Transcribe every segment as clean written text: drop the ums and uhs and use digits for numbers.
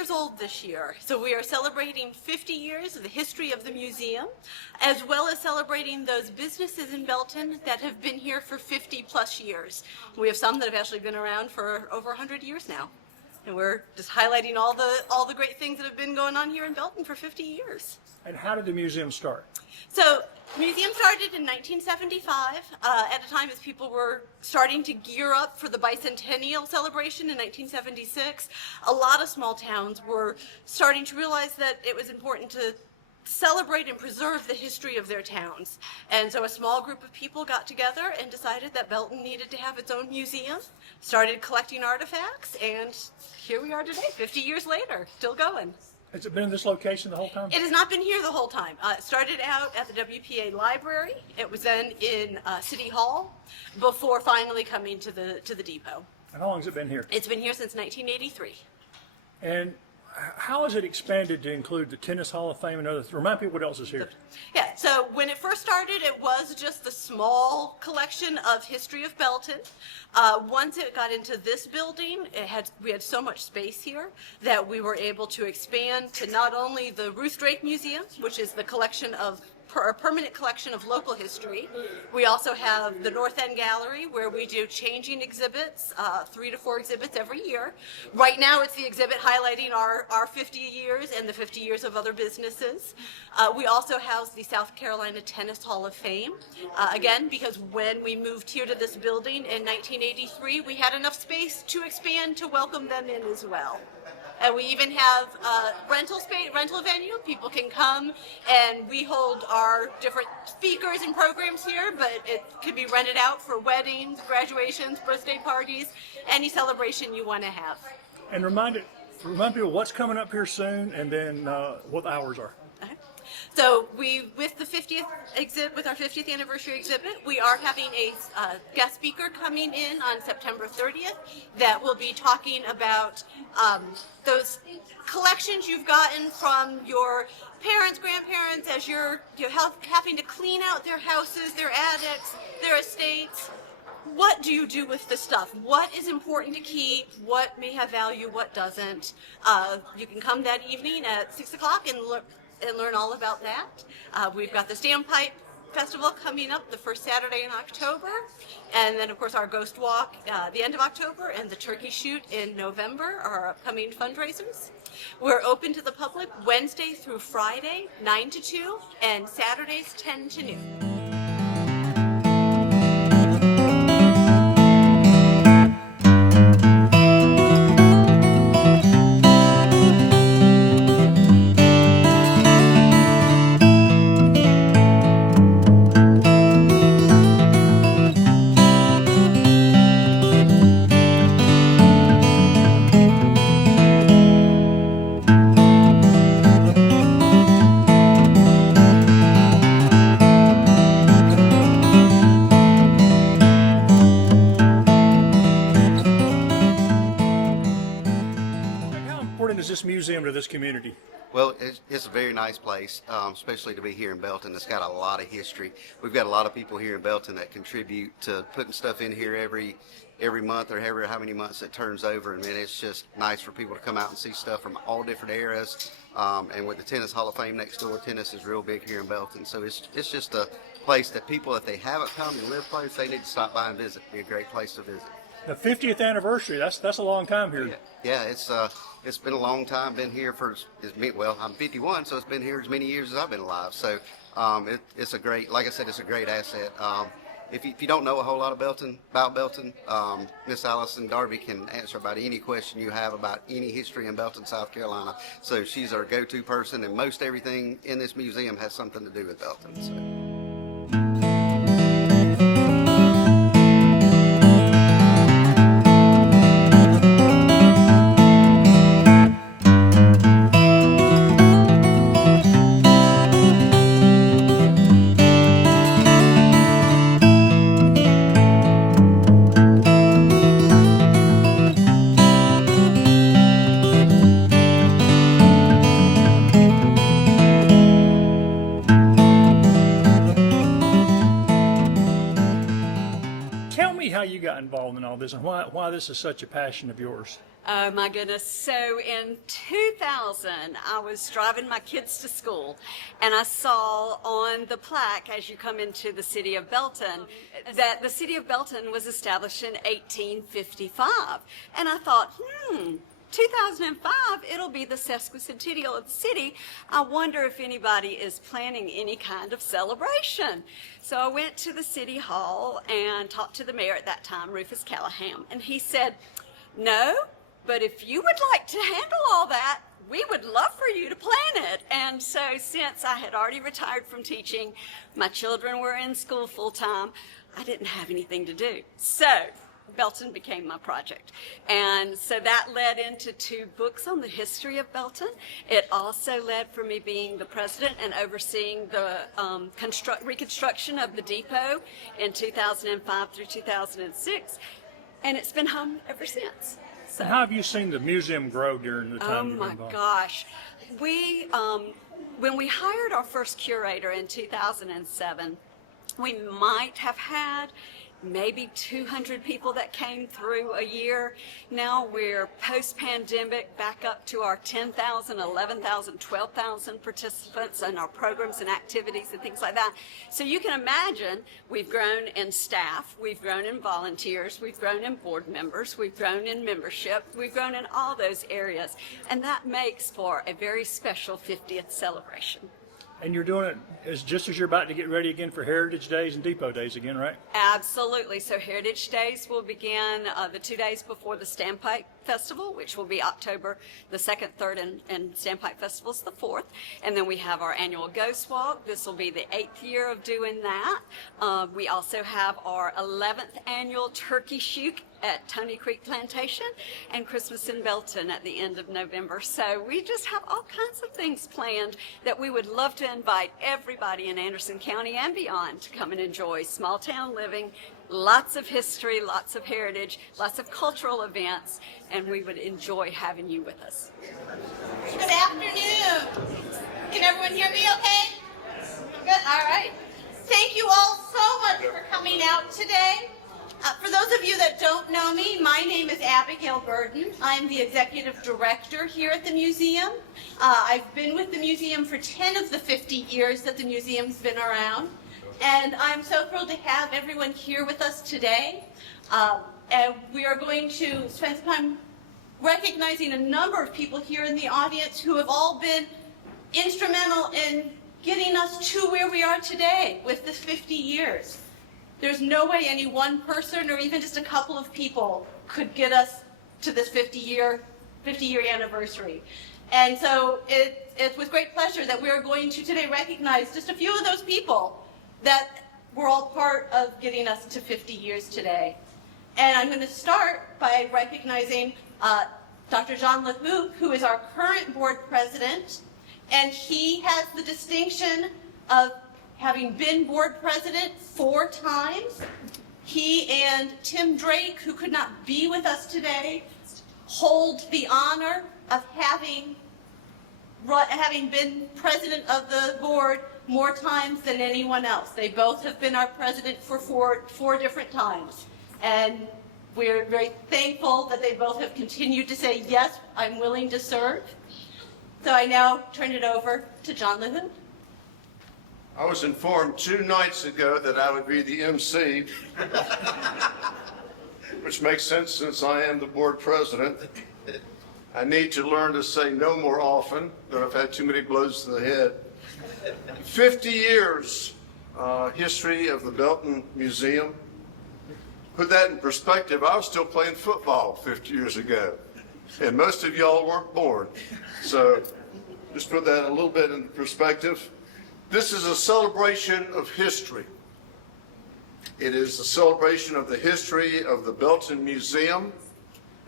years old this year. So we are celebrating 50 years of the history of the museum, as well as celebrating those businesses in Belton that have been here for 50 plus years. We have some that have actually been around for over 100 years now. And we're just highlighting all the great things that have been going on here in Belton for 50 years. And how did the museum start? So, the museum started in 1975, at a time as people were starting to gear up for the bicentennial celebration in 1976. A lot of small towns were starting to realize that it was important to celebrate and preserve the history of their towns. And so a small group of people got together and decided that Belton needed to have its own museum, started collecting artifacts, and here we are today, 50 years later, still going. Has it been in this location the whole time? It has not been here the whole time. It started out at the WPA library. It was then in City Hall before finally coming to the depot. And how long has it been here? It's been here since 1983. And how has it expanded to include the Tennis Hall of Fame and others? Remind people what else is here. Yeah, so when it first started, it was just a small collection of history of Belton. Once it got into this building, we had so much space here that we were able to expand to not only the Ruth Drake Museum, which is the collection of a permanent collection of local history. We also have the North End Gallery, where we do changing exhibits, 3 to 4 exhibits every year. Right now it's the exhibit highlighting our 50 years and the 50 years of other businesses. We also house the South Carolina Tennis Hall of Fame. Again, because when we moved here to this building in 1983, we had enough space to expand to welcome them in as well. And we even have rental venue. People can come, and we hold our different speakers and programs here, but it can be rented out for weddings, graduations, birthday parties, any celebration you want to have. And remind people what's coming up here soon, and then what the hours are. Okay. So with our 50th anniversary exhibit, we are having a guest speaker coming in on September 30th that will be talking about those collections you've gotten from your parents, grandparents, as you're having to clean out their houses, their attics, their estates. What do you do with the stuff? What is important to keep? What may have value? What doesn't? You can come that evening at 6 o'clock and learn all about that. We've got the Standpipe Festival coming up the first Saturday in October, and then of course our Ghost Walk the end of October, and the Turkey Shoot in November are our upcoming fundraisers. We're open to the public Wednesday through Friday, 9 to 2, and Saturdays 10 to noon. Is this museum to this community? Well, it's a very nice place, especially to be here in Belton. It's got a lot of history. We've got a lot of people here in Belton that contribute to putting stuff in here every month, or how many months it turns over. And it's just nice for people to come out and see stuff from all different eras. And with the Tennis Hall of Fame next door, tennis is real big here in Belton. So it's just a place that people, if they haven't come and lived place, they need to stop by and visit. It'd be a great place to visit. The 50th anniversary, that's a long time here. Yeah, it's been a long time. Been here well, I'm 51, so it's been here as many years as I've been alive. So it's a great, like I said, it's a great asset. If you don't know a whole lot about Belton, Miss Allison Darby can answer about any question you have about any history in Belton, South Carolina. So she's our go-to person, and most everything in this museum has something to do with Belton. So. How you got involved in all this, and why this is such a passion of yours. Oh my goodness. So in 2000, I was driving my kids to school and I saw on the plaque as you come into the city of Belton that the city of Belton was established in 1855. And I thought, 2005, it'll be the sesquicentennial of the city. I wonder if anybody is planning any kind of celebration. So I went to the city hall and talked to the mayor at that time, Rufus Callahan, and he said, no, but if you would like to handle all that, we would love for you to plan it. And so since I had already retired from teaching, my children were in school full time, I didn't have anything to do. So Belton became my project. And so that led into 2 books on the history of Belton. It also led for me being the president and overseeing the reconstruction of the depot in 2005 through 2006. And it's been home ever since. So, How have you seen the museum grow during the time oh you've been my involved? gosh. We, when we hired our first curator in 2007, we might have had maybe 200 people that came through a year. Now we're post-pandemic back up to our 10,000, 11,000, 12,000 participants in our programs and activities and things like that. So you can imagine we've grown in staff, we've grown in volunteers, we've grown in board members, we've grown in membership, we've grown in all those areas. And that makes for a very special 50th celebration. And you're doing it just as you're about to get ready again for Heritage Days and Depot Days again, right? Absolutely. So Heritage Days will begin the 2 days before the Standpipe Festival, which will be October the 2nd, 3rd, and Standpipe Festival's the 4th. And then we have our annual Ghost Walk. This will be the 8th year of doing that. We also have our 11th annual Turkey Shoot at Tony Creek Plantation and Christmas in Belton at the end of November. So we just have all kinds of things planned that we would love to invite everybody in Anderson County and beyond to come and enjoy small town living, lots of history, lots of heritage, lots of cultural events, and we would enjoy having you with us. Good afternoon. Can everyone hear me okay? Good, all right. Thank you all so much for coming out today. For those of you that don't know me, my name is Abigail Burton. I'm the executive director here at the museum. I've been with the museum for 10 of the 50 years that the museum's been around. And I'm so thrilled to have everyone here with us today. And we are going to spend some time recognizing a number of people here in the audience who have all been instrumental in getting us to where we are today with this 50 years. There's no way any one person or even just a couple of people could get us to this 50-year anniversary. And so it's with great pleasure that we are going to today recognize just a few of those people that were all part of getting us to 50 years today. And I'm going to start by recognizing Dr. Jean LaHoupe, who is our current board president, and he has the distinction of having been board president 4 times. He and Tim Drake, who could not be with us today, hold the honor of having been president of the board more times than anyone else. They both have been our president for four different times. And we're very thankful that they both have continued to say, yes, I'm willing to serve. So I now turn it over to John LaHoupe. I was informed 2 nights ago that I would be the MC, which makes sense since I am the board president. I need to learn to say no more often, but I've had too many blows to the head. 50 years history of the Belton Museum. Put that in perspective, I was still playing football 50 years ago, and most of y'all weren't born. So just put that a little bit in perspective. This is a celebration of history. It is a celebration of the history of the Belton Museum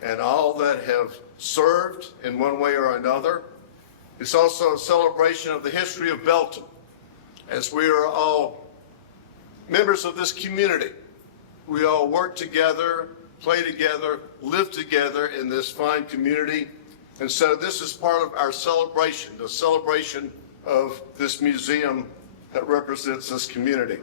and all that have served in one way or another. It's also a celebration of the history of Belton, as we are all members of this community. We all work together, play together, live together in this fine community. And so this is part of our celebration, the celebration of this museum that represents this community.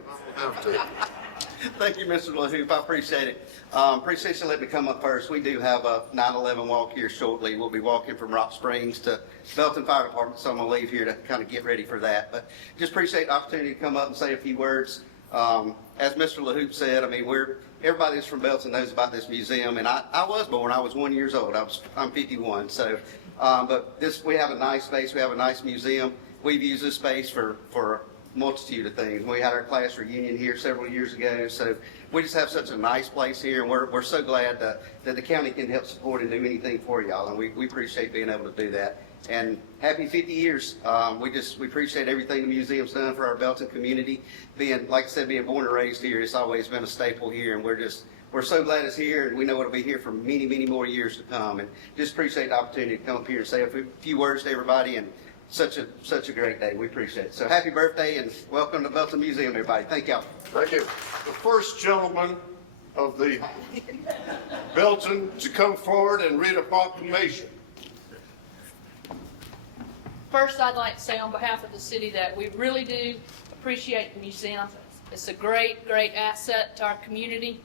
Thank you, Mr. LaHoop. I appreciate it. Appreciate you letting me come up first. We do have a 9/11 walk here shortly. We'll be walking from Rock Springs to Belton Fire Department, so I'm going to leave here to kind of get ready for that. But just appreciate the opportunity to come up and say a few words. As Mr. LaHoop said, I mean, everybody that's from Belton knows about this museum, and I was born. I was 1 year old. I'm 51. So, but we have a nice space. We have a nice museum. We've used this space for a multitude of things. We had our class reunion here several years ago, so we just have such a nice place here, and we're so glad that the county can help support and do anything for y'all, and we appreciate being able to do that. And happy 50 years. We appreciate everything the museum's done for our Belton community. Like I said, being born and raised here, it's always been a staple here, and we're so glad it's here, and we know it'll be here for many, many more years to come. And just appreciate the opportunity to come up here and say a few words to everybody, and such a great day. We appreciate it. So happy birthday and welcome to Belton Museum, everybody. Thank y'all. Thank you. The first gentleman of the Belton to come forward and read a proclamation. First, I'd like to say on behalf of the city that we really do appreciate the museum. It's a great, great asset to our community.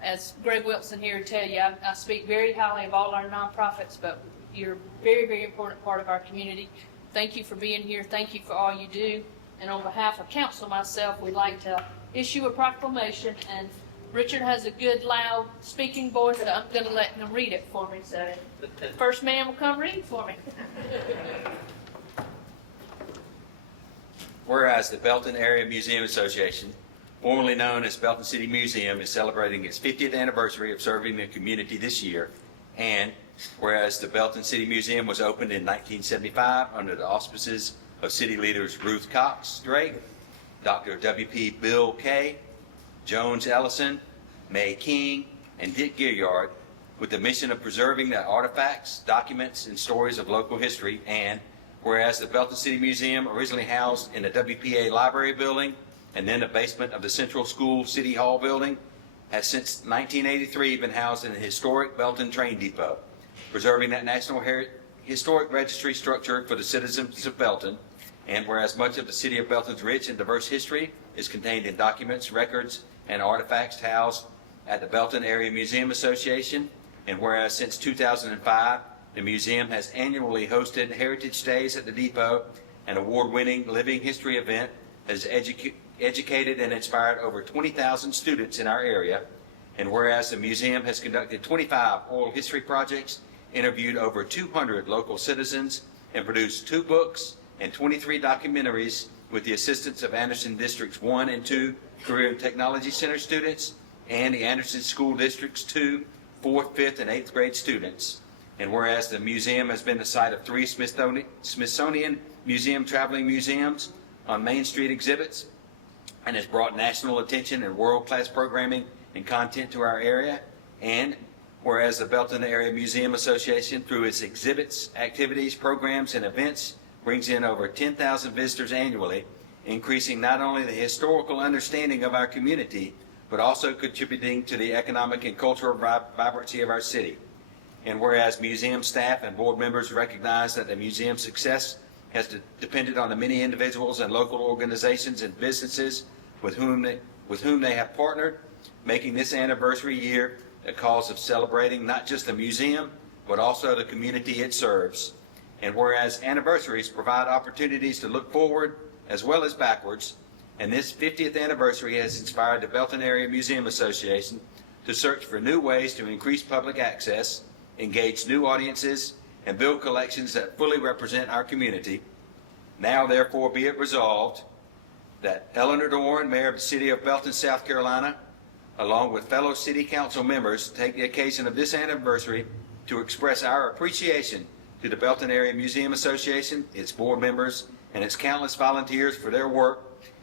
As Greg Wilson here would tell you, I speak very highly of all our nonprofits, but you're a very, very important part of our community. Thank you for being here. Thank you for all you do. And on behalf of council and myself, we'd like to issue a proclamation. And Richard has a good, loud speaking voice, so I'm going to let him read it for me. So the first man will come read for me. Whereas the Belton Area Museum Association, formerly known as Belton City Museum, is celebrating its 50th anniversary of serving the community this year, and whereas the Belton City Museum was opened in 1975 under the auspices of city leaders Ruth Cox Drake, Dr. W.P. Bill Kay, Jones Ellison, May King, and Dick Gilliard, with the mission of preserving the artifacts, documents, and stories of local history, and whereas the Belton City Museum, originally housed in the WPA Library Building and then the basement of the Central School City Hall Building, has since 1983 been housed in the historic Belton Train Depot, preserving that National Historic Registry structure for the citizens of Belton. And whereas much of the city of Belton's rich and diverse history is contained in documents, records, and artifacts housed at the Belton Area Museum Association, and whereas since 2005, the museum has annually hosted heritage days at the depot, an award-winning living history event has educated and inspired over 20,000 students in our area, and whereas the museum has conducted 25 oral history projects, interviewed over 200 local citizens, and produced 2 books and 23 documentaries with the assistance of Anderson Districts 1 and 2 Career and Technology Center students and the Anderson School Districts 2, 4th, 5th, and 8th grade students. And whereas the museum has been the site of 3 Smithsonian Museum traveling museums on Main Street exhibits, and has brought national attention and world-class programming and content to our area. And whereas the Belton Area Museum Association, through its exhibits, activities, programs, and events, brings in over 10,000 visitors annually, increasing not only the historical understanding of our community, but also contributing to the economic and cultural vibrancy of our city. And whereas museum staff and board members recognize that the museum's success has depended on the many individuals and local organizations and businesses with whom they have partnered, making this anniversary year a cause of celebrating not just the museum, but also the community it serves. And whereas anniversaries provide opportunities to look forward as well as backwards, and this 50th anniversary has inspired the Belton Area Museum Association to search for new ways to increase public access, engage new audiences, and build collections that fully represent our community. Now, therefore, be it resolved that Eleanor Dorn, Mayor of the City of Belton, South Carolina, along with fellow City Council members, take the occasion of this anniversary to express our appreciation to the Belton Area Museum Association, its board members, and its countless volunteers for their work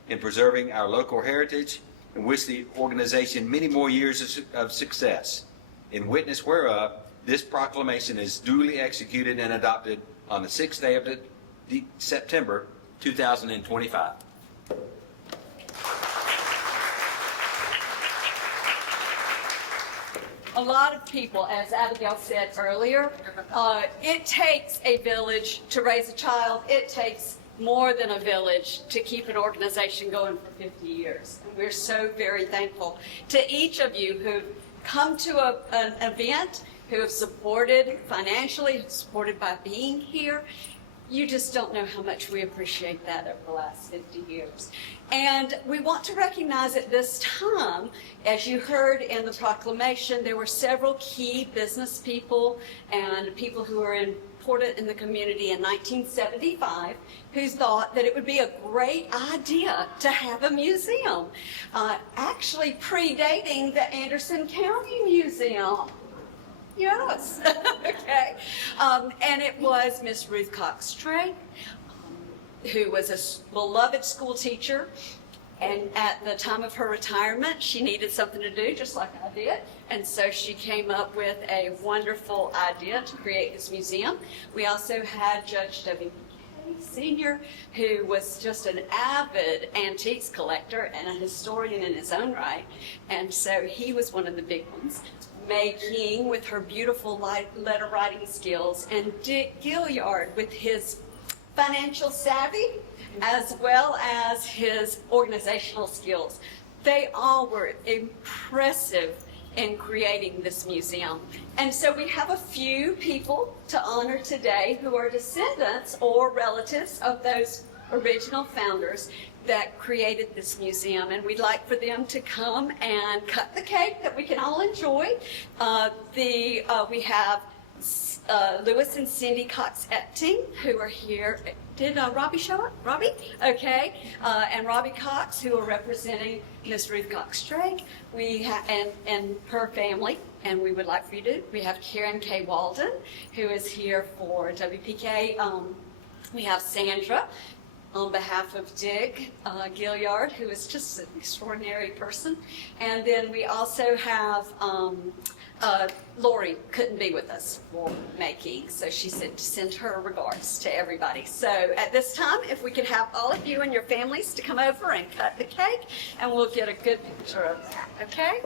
in preserving our local heritage, and wish the organization many more years of success. In witness whereof, this proclamation is duly executed and adopted on the 6th day of September 2025. A lot of people, as Abigail said earlier, it takes a village to raise a child. It takes more than a village to keep an organization going for 50 years. And we're so very thankful to each of you who've come to an event, who have supported financially, supported by being here. You just don't know how much we appreciate that over the last 50 years. And we want to recognize at this time, as you heard in the proclamation, there were several key business people and people who were important in the community in 1975 who thought that it would be a great idea to have a museum, actually predating the Anderson County Museum. Yes, okay. And it was Miss Ruth Cox Drake, who was a beloved school teacher. And at the time of her retirement, she needed something to do, just like I did. And so she came up with a wonderful idea to create this museum. We also had Judge W. Senior, who was just an avid antiques collector and a historian in his own right. And so he was one of the big ones. May King with her beautiful letter writing skills, and Dick Gilliard with his financial savvy as well as his organizational skills. They all were impressive in creating this museum. And so we have a few people to honor today who are descendants or relatives of those original founders that created this museum, and we'd like for them to come and cut the cake that we can all enjoy. We have Louis and Cindy Cox-Epting, who are here. Did Robbie show up? Robbie? Okay. And Robbie Cox, who are representing Miss Ruth Cox-Drake. We have, and her family, and we would like for you to. We have Karen K. Walden, who is here for WPK. We have Sandra, on behalf of Dick Gilliard, who is just an extraordinary person. And then we also have Lori couldn't be with us for making, so she said to send her regards to everybody. So at this time, if we could have all of you and your families to come over and cut the cake, and we'll get a good picture of that, okay?